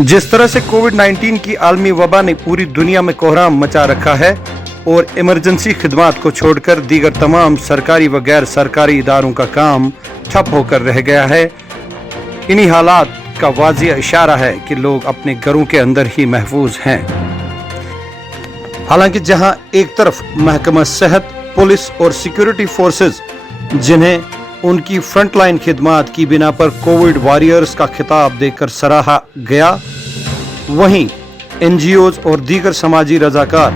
जिस तरह से कोविड-19 की आलमी वबा ने पूरी दुनिया में कोहराम मचा रखा है और इमरजेंसी खिदमात को छोड़कर दीगर तमाम सरकारी व गैर सरकारी इदारों का काम ठप होकर रह गया है, इन्हीं हालात का वाज़िह इशारा है कि लोग अपने घरों के अंदर ही महफूज हैं। हालांकि जहां एक तरफ महकमा सेहत, पुलिस और सिक्योरिटी फोर्सेस जिन्हें उनकी फ्रंटलाइन खिदमात की बिना पर कोविड वॉरियर्स का खिताब देकर सराहा गया, वहीं एनजीओज और दीगर समाजी रजाकार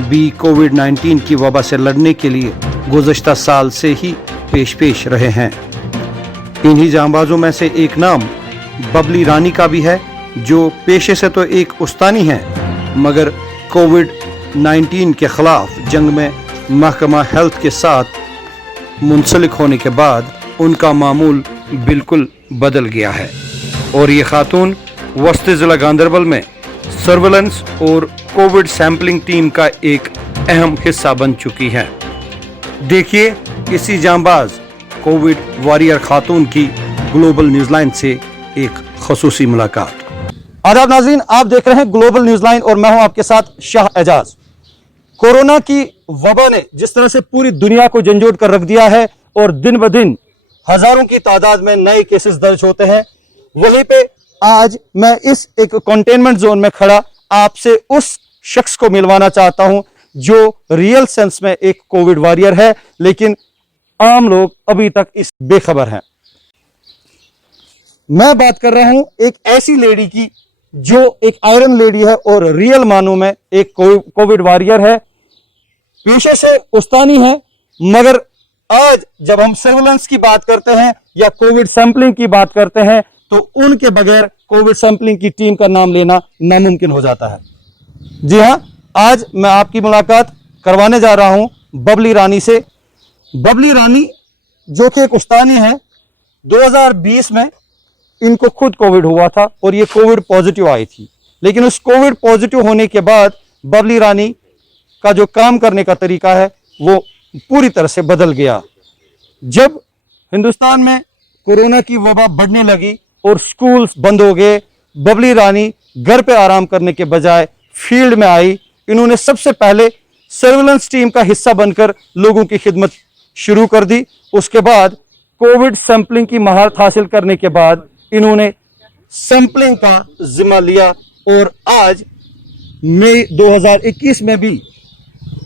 भी कोविड-19 की वबा से लड़ने के लिए गुज़श्ता साल से ही पेश रहे हैं। इन्हीं जांबाजों में से एक नाम बबली रानी का भी है, जो पेशे से तो एक उस्तानी है मगर कोविड-19 के खिलाफ जंग में महकमा हेल्थ के साथ मुंसलिक होने के बाद उनका मामूल बिल्कुल बदल गया है और ये खातून वस्ती ज़िला गांदरबल में सर्वेलेंस और कोविड सैंपलिंग टीम का एक अहम हिस्सा बन चुकी है। देखिए इसी जांबाज कोविड वॉरियर खातून की ग्लोबल न्यूज़लाइन से एक खसूसी मुलाकात। आदाब नाज़रीन, आप देख रहे हैं ग्लोबल न्यूज़लाइन और मैं हूं आपके साथ शाह एजाज। कोरोना की वबा ने जिस तरह से पूरी दुनिया को झंझोड़ कर रख दिया है और दिन ब दिन हजारों की तादाद में नए केसेस दर्ज होते हैं, वहीं पे आज मैं इस एक कंटेनमेंट जोन में खड़ा आपसे उस शख्स को मिलवाना चाहता हूं जो रियल सेंस में एक कोविड वॉरियर है, लेकिन आम लोग अभी तक इस बेखबर हैं। मैं बात कर रहा हूं एक ऐसी लेडी की जो एक आयरन लेडी है और रियल मानों में एक कोविड वॉरियर है, पेशे से उस्तानी है, मगर आज जब हम सर्वेलेंस की बात करते हैं या कोविड सैंपलिंग की बात करते हैं तो उनके बगैर कोविड सैंपलिंग की टीम का नाम लेना नामुमकिन हो जाता है। जी हां, आज मैं आपकी मुलाकात करवाने जा रहा हूं बबली रानी से। बबली रानी जो कि एक उस्तानी है, 2020 में इनको खुद कोविड हुआ था और ये कोविड पॉजिटिव आई थी, लेकिन उस कोविड पॉजिटिव होने के बाद बबली रानी का जो काम करने का तरीका है वो पूरी तरह से बदल गया। जब हिंदुस्तान में कोरोना की वबा बढ़ने लगी और स्कूल्स बंद हो गए, बबली रानी घर पे आराम करने के बजाय फील्ड में आई। इन्होंने सबसे पहले सर्वेलेंस टीम का हिस्सा बनकर लोगों की खिदमत शुरू कर दी। उसके बाद कोविड सैंपलिंग की महारत हासिल करने के बाद इन्होंने सैंपलिंग का जिम्मा लिया और आज मई 2021 में भी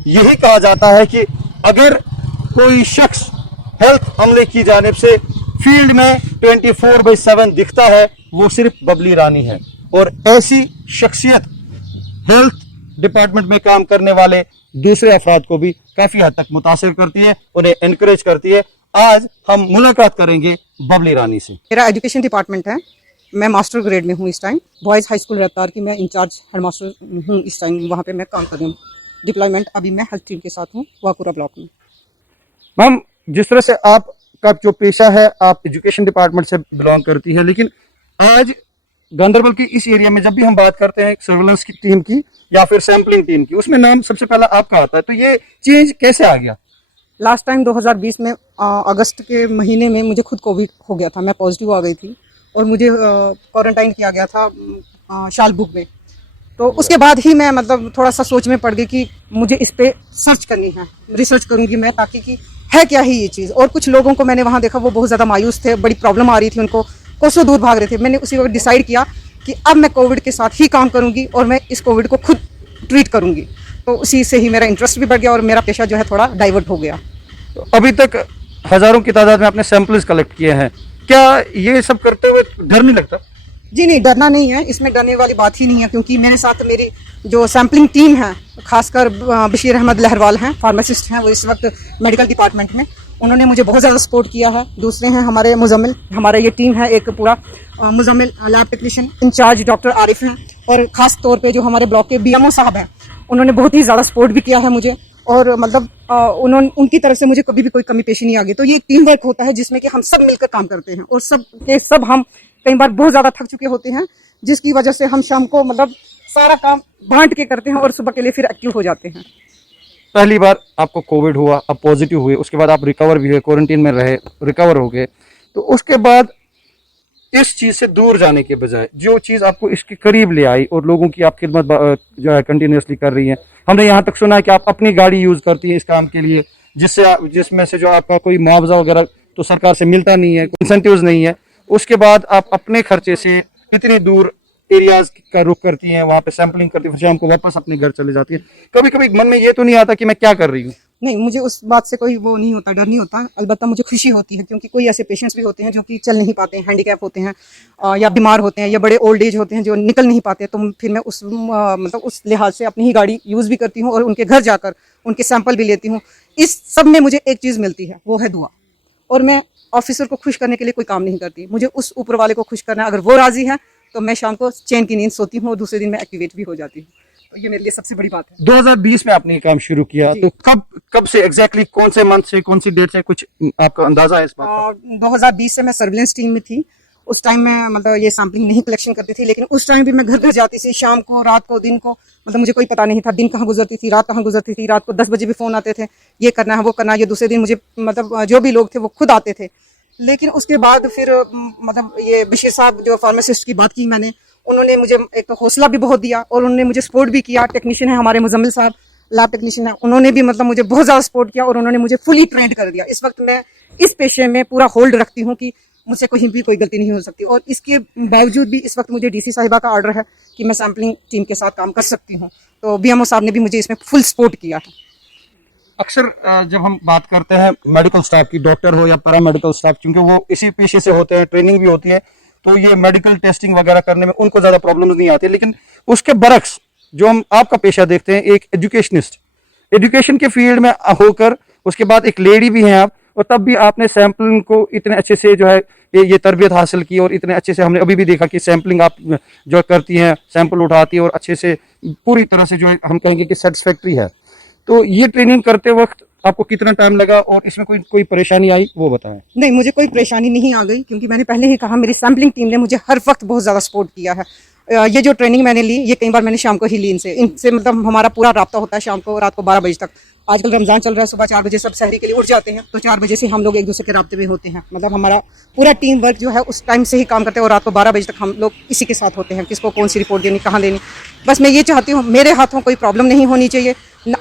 यही कहा जाता है कि अगर कोई शख्स हेल्थ अमले की जानिब से फील्ड में 24/7 दिखता है वो सिर्फ बबली रानी है। और ऐसी शख्सियत हेल्थ डिपार्टमेंट में काम करने वाले दूसरे अफराद को भी काफी हद तक मुतासिर करती है, उन्हें एनकरेज करती है। आज हम मुलाकात करेंगे बबली रानी से। मेरा एजुकेशन डिपार्टमेंट है, मैं मास्टर ग्रेड में हूँ इस टाइम। बॉयज़ हाई स्कूल रफ्तार की मैं इंचार्ज हेड मास्टर हूँ इस टाइम, वहाँ पे मैं काम कर रही हूँ। डिप्लॉयमेंट अभी मैं हेल्थ टीम के साथ हूँ वाकुरा ब्लॉक में। मैम, जिस तरह से आपका जो पेशा है, आप एजुकेशन डिपार्टमेंट से बिलोंग करती है, लेकिन आज गांदरबल की इस एरिया में जब भी हम बात करते हैं सर्वेलेंस की टीम की या फिर सैंपलिंग टीम की, उसमें नाम सबसे पहला आपका आता है, तो ये चेंज कैसे आ गया? लास्ट टाइम 2020 में अगस्त के महीने में मुझे खुद कोविड हो गया था, मैं पॉजिटिव आ गई थी और मुझे क्वारंटाइन किया गया था शालबुग में। तो उसके बाद ही मैं मतलब थोड़ा सा सोच में पड़ गई कि मुझे इस पे सर्च करनी है, रिसर्च करूंगी मैं, ताकि कि है क्या ही ये चीज़। और कुछ लोगों को मैंने वहाँ देखा, वो बहुत ज़्यादा मायूस थे, बड़ी प्रॉब्लम आ रही थी उनको, कोसों दूर भाग रहे थे। मैंने उसी वक्त डिसाइड किया कि अब मैं कोविड के साथ ही काम करूंगी और मैं इस कोविड को खुद ट्रीट करूंगी। तो उसी से ही मेरा इंटरेस्ट भी बढ़ गया और मेरा पेशा जो है थोड़ा डाइवर्ट हो गया। तो अभी तक हजारों की तादाद में आपने सैंपल्स कलेक्ट किए हैं, क्या ये सब करते हुए डर नहीं लगता? जी नहीं, डरना नहीं है, इसमें डरने वाली बात ही नहीं है, क्योंकि मेरे साथ मेरी जो सैम्पलिंग टीम है, खासकर बशीर अहमद लहरवाल हैं, फार्मासिस्ट हैं, वो इस वक्त मेडिकल डिपार्टमेंट में, उन्होंने मुझे बहुत ज़्यादा सपोर्ट किया है। दूसरे हैं हमारे मुजम्मिल, हमारा ये टीम है एक पूरा Muzammil lab technician in charge doctor Arif हैं, और ख़ास तौर पे जो हमारे ब्लॉक के बीएमओ साहब हैं, उन्होंने बहुत ही ज़्यादा सपोर्ट भी किया है मुझे। और मतलब उनकी तरफ से मुझे कभी भी कोई कमी पेशी नहीं आ गई। तो ये एक टीम वर्क होता है जिसमें कि हम सब मिलकर काम करते हैं और सब के सब हम कई बार बहुत ज़्यादा थक चुके होते हैं, जिसकी वजह से हम शाम को मतलब सारा काम बांट के करते हैं और सुबह के लिए फिर एक्टिव हो जाते हैं। पहली बार आपको कोविड हुआ, अब पॉजिटिव हुए, उसके बाद आप रिकवर भी हुए, क्वारंटीन में रहे, रिकवर हो गए, तो उसके बाद इस चीज से दूर जाने के बजाय जो चीज आपको इसके करीब ले आई और लोगों की आप खिदमत जो है कंटिन्यूसली कर रही है। हमने यहाँ तक सुना है कि आप अपनी गाड़ी यूज करती है इस काम के लिए, जिसमें से जो आपका कोई मुआवजा वगैरह तो सरकार से मिलता नहीं है, इंसेंटिव्स नहीं है। उसके बाद आप अपने खर्चे से इतनी दूर एरियाज का रुख करती हैं, वहां पे सैंपलिंग करती है, फिर शाम को वापस अपने घर चले जाती है। कभी कभी मन में ये तो नहीं आता कि मैं क्या कर रही हूँ? नहीं, मुझे उस बात से कोई वो नहीं होता, डर नहीं होता। अलबत्ता मुझे खुशी होती है क्योंकि कोई ऐसे पेशेंट्स भी होते हैं जो कि चल नहीं पाते हैं, हैंडीकैप होते हैं या बीमार होते हैं या बड़े ओल्ड एज होते हैं जो निकल नहीं पाते। तो फिर मैं उस मतलब उस लिहाज से अपनी ही गाड़ी यूज़ भी करती हूँ और उनके घर जाकर उनके सैंपल भी लेती हूँ। इस सब में मुझे एक चीज़ मिलती है, वो है दुआ। और मैं ऑफिसर को खुश करने के लिए कोई काम नहीं करती, मुझे उस ऊपर वाले को खुश करना है। अगर वो राजी है तो मैं शाम को चैन की नींद सोती हूँ और दूसरे दिन मैं एक्टिवेट भी हो जाती हूँ। तो ये मेरे लिए सबसे बड़ी बात है। 2020 में आपने ये काम शुरू किया, तो कब से एग्जैक्टली कौन से मंथ से, कौन सी डेट से, कुछ आपका अंदाजा है इस बात का? 2020 से मैं सर्विलेंस टीम में थी। उस टाइम में मतलब ये सैम्पलिंग नहीं कलेक्शन करती थी, लेकिन उस टाइम भी मैं घर घर जाती थी, शाम को, रात को, दिन को। मतलब मुझे कोई पता नहीं था दिन कहाँ गुजरती थी, रात कहाँ गुजरती थी। रात को 10 बजे भी फ़ोन आते थे, ये करना है, वो करना है। ये दूसरे दिन मुझे मतलब जो भी लोग थे वो खुद आते थे। लेकिन उसके बाद फिर मतलब ये बशीर साहब जो फार्मासिस्ट की बात की मैंने, उन्होंने मुझे एक तो हौसला भी बहुत दिया और उन्होंने मुझे सपोर्ट भी किया। टेक्नीशियन है हमारे मुजम्मिल साहब, लैब टेक्नीशियन है, उन्होंने भी मतलब मुझे बहुत ज़्यादा सपोर्ट किया और उन्होंने मुझे फुली ट्रेंड कर दिया। इस वक्त मैं इस पेशे में पूरा होल्ड रखती हूँ कि मुझसे कहीं भी कोई गलती नहीं हो सकती। और इसके बावजूद भी इस वक्त मुझे डीसी साहिबा का ऑर्डर है कि मैं सैम्पलिंग टीम के साथ काम कर सकती हूँ। तो बीएमओ साहब ने भी मुझे इसमें फुल सपोर्ट किया है। अक्सर जब हम बात करते हैं मेडिकल स्टाफ की, डॉक्टर हो या पैरामेडिकल स्टाफ, क्योंकि वो इसी पेशे से होते हैं, ट्रेनिंग भी होती है, तो ये मेडिकल टेस्टिंग वगैरह करने में उनको ज़्यादा प्रॉब्लम्स नहीं आती। लेकिन उसके बरक्स जो हम आपका पेशा देखते हैं, एक एजुकेशनिस्ट, एजुकेशन के फील्ड में होकर उसके बाद एक लेडी भी हैं आप, और तब भी आपने सैम्पलिंग को इतने अच्छे से जो है ये तरबियत हासिल की और इतने अच्छे से हमने अभी भी देखा कि सैम्पलिंग आप जो करती हैं, सैंपल उठाती है और अच्छे से पूरी तरह से जो है हम कहेंगे कि सेटिस्फैक्ट्री है। तो ये ट्रेनिंग करते वक्त आपको कितना टाइम लगा और इसमें कोई परेशानी आई वो बताएं? नहीं, मुझे कोई परेशानी नहीं आ गई क्योंकि मैंने पहले ही कहा मेरी सैम्पलिंग टीम ने मुझे हर वक्त बहुत ज़्यादा सपोर्ट किया है। ये जो ट्रेनिंग मैंने ली, ये कई बार मैंने शाम को ही ली इनसे मतलब हमारा पूरा राब्ता होता है शाम को, रात को 12 बजे तक। आजकल रमज़ान चल रहा है, सुबह 4 बजे सब सहरी के लिए उठ जाते हैं, तो 4 बजे से हम लोग एक दूसरे के राब्ते में होते हैं। मतलब हमारा पूरा टीम वर्क जो है उस टाइम से ही काम करते हैं और रात को 12 बजे तक हम लोग इसी के साथ होते हैं, किसको कौन सी रिपोर्ट देनी, कहाँ देनी। बस मैं ये चाहती हूँ मेरे हाथों कोई प्रॉब्लम नहीं होनी चाहिए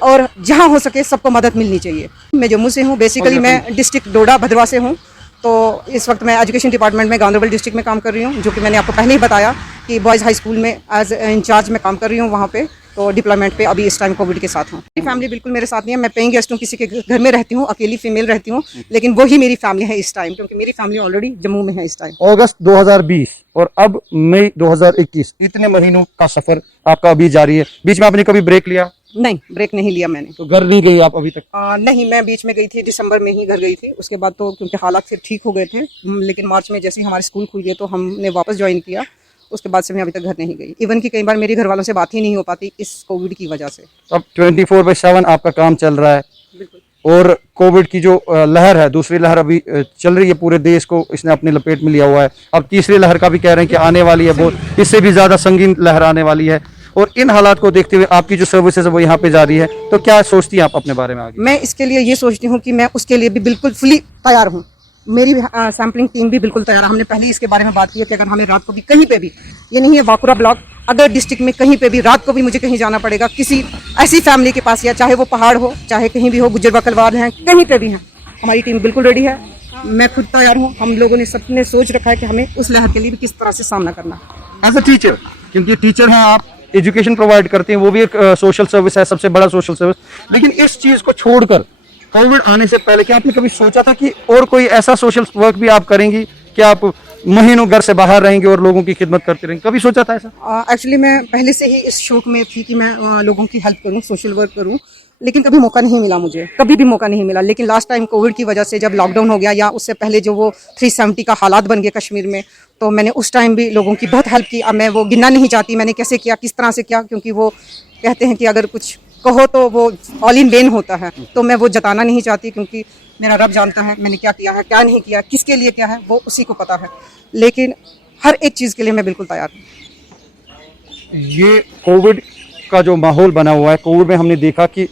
और जहाँ हो सके सबको मदद मिलनी चाहिए। मैं जम्मू से हूँ, बेसिकली मैं डिस्ट्रिक्ट डोडा भद्रवा से हूँ। तो इस वक्त मैं एजुकेशन डिपार्टमेंट में गांधरबल डिस्ट्रिक्ट में काम कर रही हूँ, जो कि मैंने आपको पहले ही बताया कि बॉयज़ हाई स्कूल में एज इंचार्ज में काम कर रही हूँ वहाँ पे। तो डिप्लॉयमेंट पे अभी इस टाइम कोविड के साथ हूँ। मेरी फैमिली बिल्कुल मेरे साथ नहीं है, मैं पेइंग गेस्ट हूँ, किसी के घर में रहती हूँ, अकेली फीमेल रहती हूँ, लेकिन वही मेरी फैमिली है इस टाइम, क्योंकि मेरी फैमिली ऑलरेडी जम्मू में है इस टाइम। अगस्त 2020 और अब मई 2021, इतने महीनों का सफर आपका अभी जारी है। बीच में आपने कभी ब्रेक लिया? नहीं, ब्रेक नहीं लिया मैंने। तो घर नहीं गई आप अभी तक? नहीं, मैं बीच में गई थी, दिसंबर में ही घर गई थी। उसके बाद तो क्योंकि हालात फिर ठीक हो गए थे, लेकिन मार्च में जैसे ही हमारे स्कूल खुल गए तो हमने वापस ज्वाइन किया। उसके बाद से मैं अभी तक घर नहीं गई। इवन कि कई बार मेरे घर वालों से बात ही नहीं हो पाती इस कोविड की वजह से। अब 24/7 आपका काम चल रहा है। बिल्कुल। और कोविड की जो लहर है, दूसरी लहर अभी चल रही है, पूरे देश को इसने अपने लपेट में लिया हुआ है। अब तीसरी लहर का भी कह रहे हैं कि आने वाली है, बहुत इससे भी ज़्यादा संगीन लहर आने वाली है। और इन हालात को देखते हुए आपकी जो सर्विसेज है वो यहाँ पे जारी है, तो क्या सोचती हैं आप अपने बारे में आगे? मैं इसके लिए ये सोचती हूँ कि मैं उसके लिए भी बिल्कुल फुली तैयार हूँ। मेरी सैम्पलिंग टीम भी बिल्कुल तैयार है। हमने पहले इसके बारे में बात की है कि अगर हमें रात को भी कहीं पे भी, ये नहीं है वाकुरा ब्लॉक, अगर डिस्ट्रिक्ट में कहीं पे भी रात को भी मुझे कहीं जाना पड़ेगा, किसी ऐसी फैमिली के पास, या चाहे वो पहाड़ हो, चाहे कहीं भी हो, गुज्जर बकरवाल हैं, कहीं पे भी हैं, हमारी टीम बिल्कुल रेडी है। मैं खुद तैयार हूँ। हम लोगों ने सबने सोच रखा है कि हमें उस लहर के लिए भी किस तरह से सामना करना है। एज अ टीचर, क्योंकि टीचर हैं आप, एजुकेशन प्रोवाइड करते हैं, वो भी एक सोशल सर्विस है, सबसे बड़ा सोशल सर्विस। लेकिन इस चीज़ को छोड़कर कोविड आने से पहले क्या आपने कभी सोचा था कि और कोई ऐसा सोशल वर्क भी आप करेंगी कि आप महीनों घर से बाहर रहेंगे और लोगों की खिदमत करते रहेंगे? कभी सोचा था ऐसा? एक्चुअली मैं पहले से ही इस शौक में थी कि मैं लोगों की हेल्प करूं, सोशल वर्क करूं, लेकिन कभी मौका नहीं मिला मुझे, कभी भी मौका नहीं मिला। लेकिन लास्ट टाइम कोविड की वजह से जब लॉकडाउन हो गया, या उससे पहले जो वो 370 का हालात बन गए कश्मीर में, तो मैंने उस टाइम भी लोगों की बहुत हेल्प की। अब मैं वो गिनना नहीं चाहती मैंने कैसे किया, किस तरह से किया, क्योंकि वो कहते हैं कि अगर कुछ कहो तो वो ऑल इन वेन होता है, तो मैं वो जताना नहीं चाहती, क्योंकि मेरा रब जानता है मैंने क्या किया है, क्या नहीं किया, किसके लिए क्या है, वो उसी को पता है। लेकिन हर एक चीज़ के लिए मैं बिल्कुल तैयार हूँ। ये कोविड का जो माहौल बना हुआ है, कोविड में हमने देखा कि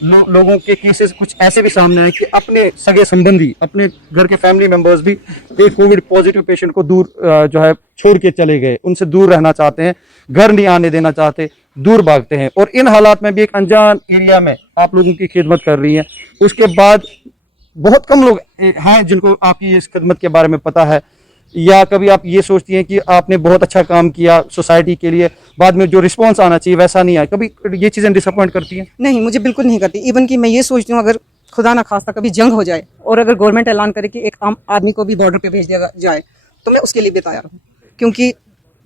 लोगों के केसेस कुछ ऐसे भी सामने आए कि अपने सगे संबंधी, अपने घर के फैमिली मेंबर्स भी एक कोविड पॉजिटिव पेशेंट को दूर जो है छोड़ के चले गए, उनसे दूर रहना चाहते हैं, घर नहीं आने देना चाहते, दूर भागते हैं। और इन हालात में भी एक अनजान एरिया में आप लोगों की खिदमत कर रही हैं। उसके बाद बहुत कम लोग हैं जिनको आपकी इस खिदमत के बारे में पता है, या कभी आप ये सोचती हैं कि आपने बहुत अच्छा काम किया सोसाइटी के लिए, बाद में जो रिस्पॉन्स आना चाहिए वैसा नहीं आया, कभी ये चीज़ें डिसअपॉइंट करती हैं? नहीं, मुझे बिल्कुल नहीं करती। इवन कि मैं ये सोचती हूँ, अगर खुदा ना खास्ता कभी जंग हो जाए और अगर गवर्नमेंट ऐलान करे कि एक आम आदमी को भी बॉर्डर पे भेज दिया जाए, तो मैं उसके लिए भी तैयार हूँ, क्योंकि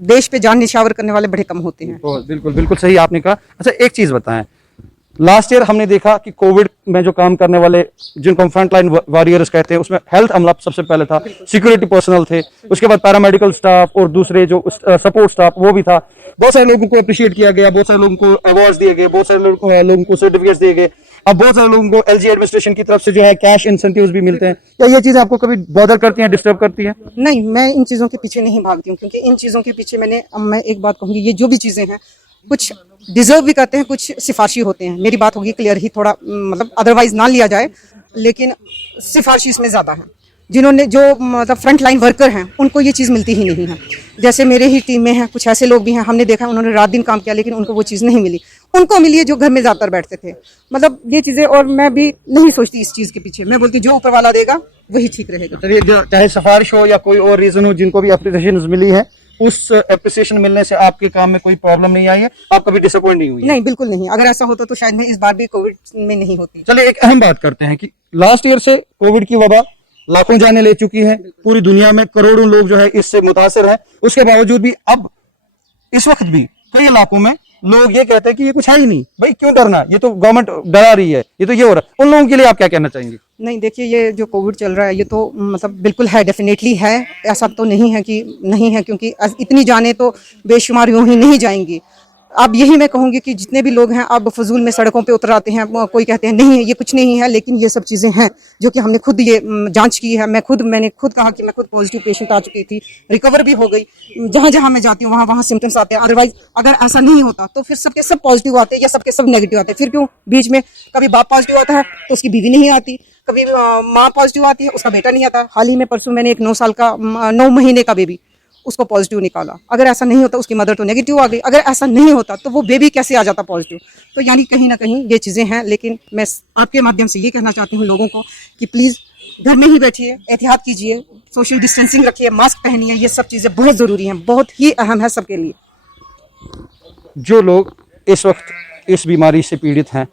देश पे जान निछावर करने वाले बड़े कम होते हैं। बिल्कुल बिल्कुल सही आपने कहा। अच्छा, एक चीज़ बताएं, लास्ट ईयर हमने देखा कि कोविड में जो काम करने वाले, जिनको हम फ्रंट लाइन वॉरियर्स कहते हैं, उसमें हेल्थ अमला सबसे पहले था, सिक्योरिटी पर्सनल थे, उसके बाद पैरामेडिकल स्टाफ और दूसरे जो सपोर्ट स्टाफ वो भी था। बहुत सारे लोगों को अप्रिशिएट किया गया, बहुत सारे लोगों को अवार्ड्स दिए गए, बहुत सारे लोगों को सर्टिफिकेट्स दिए गए। अब बहुत सारे लोगों को एलजी एडमिनिस्ट्रेशन की तरफ से जो है कैश इंसेंटिव्स भी मिलते हैं। क्या ये चीजें आपको कभी बॉदर करती हैं, डिस्टर्ब करती हैं? नहीं, मैं इन चीज़ों के पीछे नहीं भागती हूँ, क्योंकि इन चीज़ों के पीछे मैं एक बात कहूँगी, ये जो भी चीज़ें हैं कुछ डिजर्व भी करते हैं, कुछ सिफारशी होते हैं। मेरी बात होगी क्लियर ही, थोड़ा मतलब अदरवाइज ना लिया जाए, लेकिन सिफारशी इसमें ज़्यादा है। जिन्होंने जो मतलब फ्रंट लाइन वर्कर हैं उनको ये चीज़ मिलती ही नहीं है। जैसे मेरे ही टीम में हैं कुछ ऐसे लोग भी हैं, हमने देखा उन्होंने रात दिन काम किया लेकिन उनको वो चीज़ नहीं मिली। उनको मिली है जो घर में ज़्यादातर बैठते थे। मतलब ये चीज़ें, और मैं भी नहीं सोचती इस चीज़ के पीछे, मैं बोलती जो ऊपर वाला देगा वही ठीक रहेगा। चलिए, चाहे सिफारिश हो या कोई और रीजन हो, जिनको भी अप्रिसिएशन मिली है, उस अप्रिसिएशन मिलने से आपके काम में कोई प्रॉब्लम नहीं आई है, आप कभी डिसअपॉइंट नहीं हुई? नहीं, बिल्कुल नहीं। अगर ऐसा होता तो शायद मैं इस बार भी कोविड में नहीं होती। चलिए, एक अहम बात करते हैं कि लास्ट ईयर से कोविड की वबा लाखों जाने ले चुकी है, पूरी दुनिया में करोड़ों लोग जो है इससे मुतासिर हैं। उसके बावजूद भी अब इस वक्त भी कई इलाकों में लोग ये कहते हैं कि ये कुछ है ही नहीं, भाई क्यों डरना, ये तो गवर्नमेंट डरा रही है, ये तो ये हो रहा है। उन लोगों के लिए आप क्या कहना चाहेंगे? नहीं, देखिए, ये जो कोविड चल रहा है ये तो मतलब बिल्कुल है, डेफिनेटली है। ऐसा तो नहीं है कि नहीं है, क्योंकि इतनी जाने तो बेशुमार यूं ही नहीं जाएंगी। अब यही मैं कहूँगी कि जितने भी लोग हैं अब फजूल में सड़कों पे उतर आते हैं, कोई कहते हैं नहीं ये कुछ नहीं है, लेकिन ये सब चीज़ें हैं जो कि हमने खुद ये जांच की है। मैंने खुद कहा कि मैं खुद पॉजिटिव पेशेंट आ चुकी थी, रिकवर भी हो गई। जहाँ जहाँ मैं जाती हूँ वहाँ सिम्टम्स आते हैं। अदरवाइज अगर ऐसा नहीं होता तो फिर सबके सब पॉजिटिव आते या सबके सब नेगेटिव आते। फिर क्यों बीच में कभी बाप पॉजिटिव आता है तो उसकी बीवी नहीं आती, कभी माँ पॉजिटिव आती है उसका बेटा नहीं आता। हाल ही में परसों मैंने एक 9 महीने का बेबी उसको पॉजिटिव निकाला। अगर ऐसा नहीं होता उसकी मदर तो नेगेटिव आ गई। अगर ऐसा नहीं होता तो वो बेबी कैसे आ जाता पॉजिटिव? तो यानी कहीं ना कहीं ये चीज़ें हैं। लेकिन मैं आपके माध्यम से ये कहना चाहती हूँ लोगों को कि प्लीज़ घर में ही बैठिए, एहतियात कीजिए, सोशल डिस्टेंसिंग रखिए, मास्क पहनिए। ये सब चीज़ें बहुत ज़रूरी हैं, बहुत ही अहम है सबके लिए। जो लोग इस वक्त इस बीमारी से पीड़ित हैं,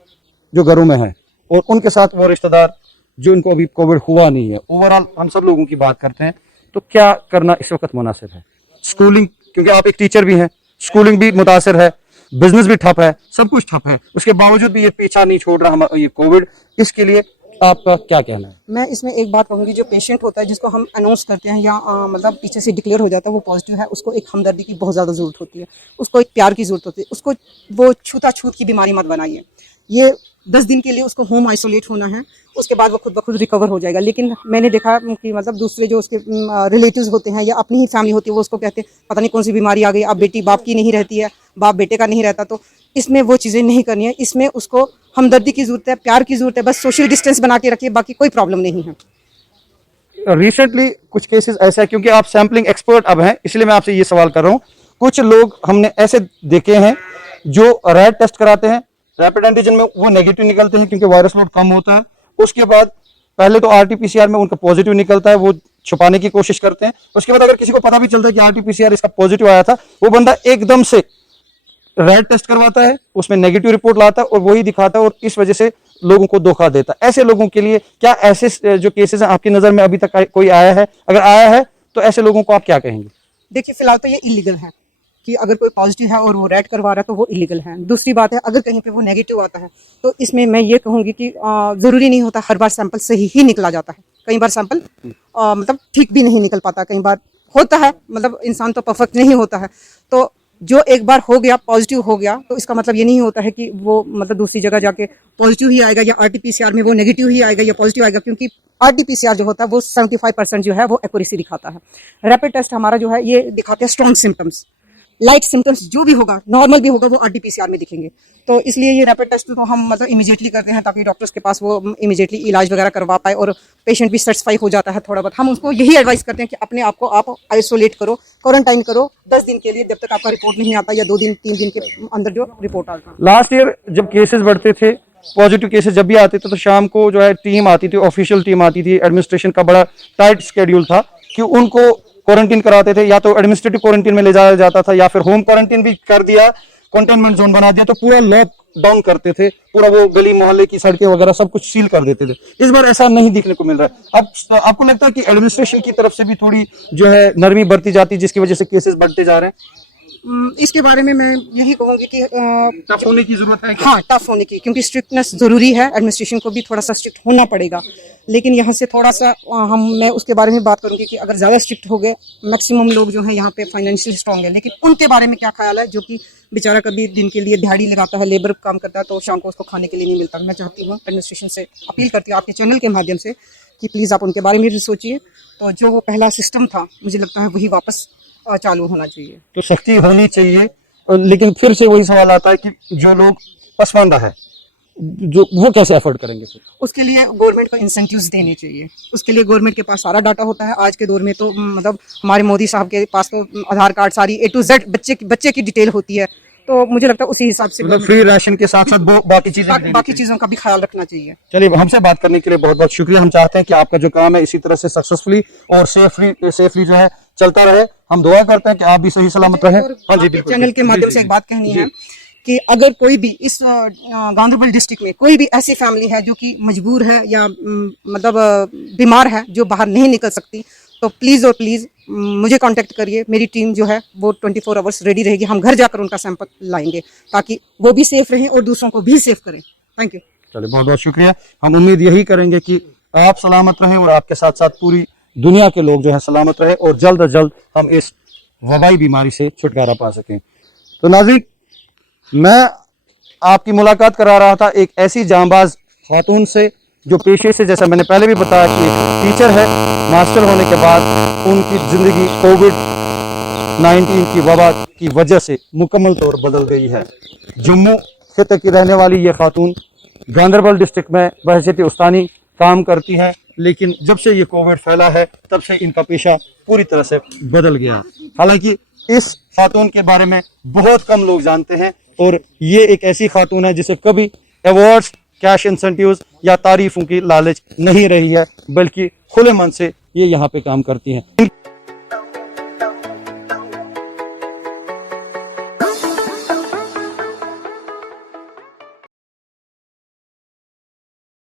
जो घरों में हैं, और उनके साथ वो रिश्तेदार जो इनको अभी कोविड हुआ नहीं है, ओवरऑल हम सब लोगों की बात करते हैं, तो क्या करना इस वक्त मुनासिब है? स्कूलिंग, क्योंकि आप एक टीचर भी हैं, स्कूलिंग भी मुतासर है, बिजनेस भी ठप है, सब कुछ ठप है, उसके बावजूद भी ये पीछा नहीं छोड़ रहा हमारा ये कोविड। इसके लिए आपका क्या कहना है? मैं इसमें एक बात कहूँगी, जो पेशेंट होता है जिसको हम अनाउंस करते हैं या मतलब पीछे से डिक्लेयर हो जाता है वो पॉजिटिव है, उसको एक हमदर्दी की बहुत ज़्यादा ज़रूरत होती है, उसको एक प्यार की ज़रूरत होती है। उसको वो छूत की बीमारी मत बनाइए। ये 10 दिन के लिए उसको होम आइसोलेट होना है, उसके बाद वो खुद ब खुद रिकवर हो जाएगा। लेकिन मैंने देखा कि मतलब दूसरे जो उसके रिलेटिव्स होते हैं या अपनी ही फैमिली होती है, वो उसको कहते हैं पता नहीं कौन सी बीमारी आ गई, अब बेटी बाप की नहीं रहती है, बाप बेटे का नहीं रहता। तो इसमें वो चीज़ें नहीं करनी है। इसमें उसको हमदर्दी की ज़रूरत है, प्यार की ज़रूरत है, बस सोशल डिस्टेंस बना के रखिए, बाकी कोई प्रॉब्लम नहीं है। रिसेंटली कुछ केसेस ऐसा है, क्योंकि आप सैम्पलिंग एक्सपर्ट अब हैं, इसलिए मैं आपसे ये सवाल कर रहा हूँ। कुछ लोग हमने ऐसे देखे हैं जो रैट टेस्ट कराते हैं, रैपिड एंटीजन में वो नेगेटिव निकलते हैं क्योंकि वायरस लोड कम होता है। उसके बाद पहले तो आरटीपीसीआर में उनका पॉजिटिव निकलता है, वो छुपाने की कोशिश करते हैं। उसके बाद अगर किसी को पता भी चलता है कि आरटीपीसीआर इसका पॉजिटिव आया था, वो बंदा एकदम से रैट टेस्ट करवाता है, उसमें नेगेटिव रिपोर्ट लाता है और वही दिखाता है, और इस वजह से लोगों को धोखा देता है। ऐसे लोगों के लिए क्या ऐसे जो केसेस हैं आपकी नजर में अभी तक कोई आया है? अगर आया है तो ऐसे लोगों को आप क्या कहेंगे? देखिए, फिलहाल तो ये इलीगल है कि अगर कोई पॉजिटिव है और वो रैट करवा रहा है तो वो इलीगल है। दूसरी बात है, अगर कहीं पे वो नेगेटिव आता है तो इसमें मैं ये कहूँगी कि ज़रूरी नहीं होता हर बार सैंपल सही ही निकला जाता है। कई बार सैंपल मतलब ठीक भी नहीं निकल पाता, कई बार होता है, मतलब इंसान तो परफेक्ट नहीं होता है। तो जो एक बार हो गया, पॉजिटिव हो गया, तो इसका मतलब ये नहीं होता है कि वो मतलब दूसरी जगह जाके पॉजिटिव ही आएगा या आरटीपीसीआर में वो नेगेटिव ही आएगा या पॉजिटिव आएगा, क्योंकि आरटीपीसीआर जो होता है वो 75% जो है वो एक्यूरेसी दिखाता है। रैपिड टेस्ट हमारा जो है ये दिखाते हैं स्ट्रॉन्ग सिम्टम्स। लाइट सिम्टम्स जो भी होगा, नॉर्मल भी होगा, वो RT-PCR में दिखेंगे। तो इसलिए ये रैपिड टेस्ट तो हम मतलब इमीडिएटली करते हैं ताकि डॉक्टर्स के पास वो इमीडिएटली इलाज वगैरह करवा पाए और पेशेंट भी सेटिस्फाई हो जाता है थोड़ा बहुत। हम उसको यही एडवाइस करते हैं कि अपने आप को आप आइसोलेट करो, क्वारंटाइन करो 10 दिन के लिए, जब तक आपका रिपोर्ट नहीं आता या 2 दिन 3 दिन के अंदर जो रिपोर्ट आता है। लास्ट ईयर जब केसेस बढ़ते थे, पॉजिटिव केसेस जब भी आते थे, तो शाम को जो है टीम आती थी, ऑफिशियल टीम आती थी, एडमिनिस्ट्रेशन का बड़ा टाइट शेड्यूल था कि उनको क्वारंटीन कराते थे, या तो एडमिनिस्ट्रेटिव क्वारंटीन में ले जाया जाता था या फिर होम क्वारंटीन भी कर दिया, कंटेनमेंट जोन बना दिया, तो पूरा लॉकडाउन करते थे, पूरा वो गली मोहल्ले की सड़कें वगैरह सब कुछ सील कर देते थे। इस बार ऐसा नहीं देखने को मिल रहा है। अब आपको लगता है कि एडमिनिस्ट्रेशन की तरफ से भी थोड़ी जो है नरमी बरती जाती है, जिसकी वजह से केसेस बढ़ते जा रहे हैं? इसके बारे में मैं यही कहूंगी कि टफ होने की जरूरत है क्या? हाँ, टफ होने की, क्योंकि स्ट्रिक्टनेस जरूरी है, एडमिनिस्ट्रेशन को भी थोड़ा सा स्ट्रिक्ट होना पड़ेगा। लेकिन यहाँ से थोड़ा सा मैं उसके बारे में बात करूंगी कि अगर ज़्यादा स्ट्रिक्ट हो गए, मैक्सिमम लोग जो हैं यहाँ पे फाइनेंशियली स्ट्रांग है, लेकिन उनके बारे में क्या ख्याल है जो कि बेचारा कभी दिन के लिए दिहाड़ी लगाता है, लेबर काम करता है, तो शाम को उसको खाने के लिए नहीं मिलता। मैं चाहती हूँ, एडमिनिस्ट्रेशन से अपील करती हूँ आपके चैनल के माध्यम से कि प्लीज़ आप उनके बारे में भी सोचिए। तो जो वो पहला सिस्टम था, मुझे लगता है वही वापस चालू होना चाहिए। तो सख्ती होनी चाहिए, लेकिन फिर से वही सवाल आता है कि जो लोग पसमानदा है, जो वो कैसे अफोर्ड करेंगे फिर? उसके लिए गवर्नमेंट को इंसेंटिव्स देने चाहिए। उसके लिए गवर्नमेंट के पास सारा डाटा होता है आज के दौर में। तो मतलब हमारे मोदी साहब के पास तो आधार कार्ड, सारी A to Z बच्चे की डिटेल होती है। तो मुझे लगता है उसी हिसाब से मतलब फ्री राशन के साथ साथ बाकी चीजों का भी ख्याल रखना चाहिए। चलिए, हमसे बात करने के लिए बहुत बहुत शुक्रिया। हम चाहते हैं कि आपका जो काम है इसी तरह से सक्सेसफुली और सेफली जो है चलता रहे। हम दुआ करते हैं कि आप भी सही सलामत रहे। हाँ जी, बिल्कुल। चैनल के माध्यम से एक बात कहनी है कि अगर कोई भी इस गांधरबल डिस्ट्रिक्ट में कोई भी ऐसी फैमिली है जो कि मजबूर है या मतलब बीमार है, जो बाहर नहीं निकल सकती, तो प्लीज़ और प्लीज़ मुझे कांटेक्ट करिए। मेरी टीम जो है वो 24 आवर्स रेडी रहेगी। हम घर जाकर उनका सैंपल लाएंगे ताकि वो भी सेफ रहें और दूसरों को भी सेफ करें। Thank you. चलिए, बहुत बहुत शुक्रिया। हम उम्मीद यही करेंगे कि आप सलामत रहें और आपके साथ साथ पूरी दुनिया के लोग जो है सलामत रहे और जल्द अज जल्द हम इस वबाई बीमारी से छुटकारा पा सकें। तो नाज़रीन, मैं आपकी मुलाकात करा रहा था एक ऐसी जांबाज खातून से जो पेशे से, जैसा मैंने पहले भी बताया, कि एक टीचर है। मास्टर होने के बाद उनकी जिंदगी कोविड-19 की वबा की वजह से मुकम्मल तौर बदल गई है। जम्मू खिते की रहने वाली ये खातून गांधरबल डिस्ट्रिक्ट में बहैसियत उस्तानी काम करती है, लेकिन जब से ये कोविड फैला है तब से इनका पेशा पूरी तरह से बदल गया। हालांकि इस खातून के बारे में बहुत कम लोग जानते हैं और ये एक ऐसी खातून है जिसे कभी अवार्ड्स, कैश इंसेंटिव्स या तारीफों की लालच नहीं रही है, बल्कि खुले मन से ये यहाँ पे काम करती हैं।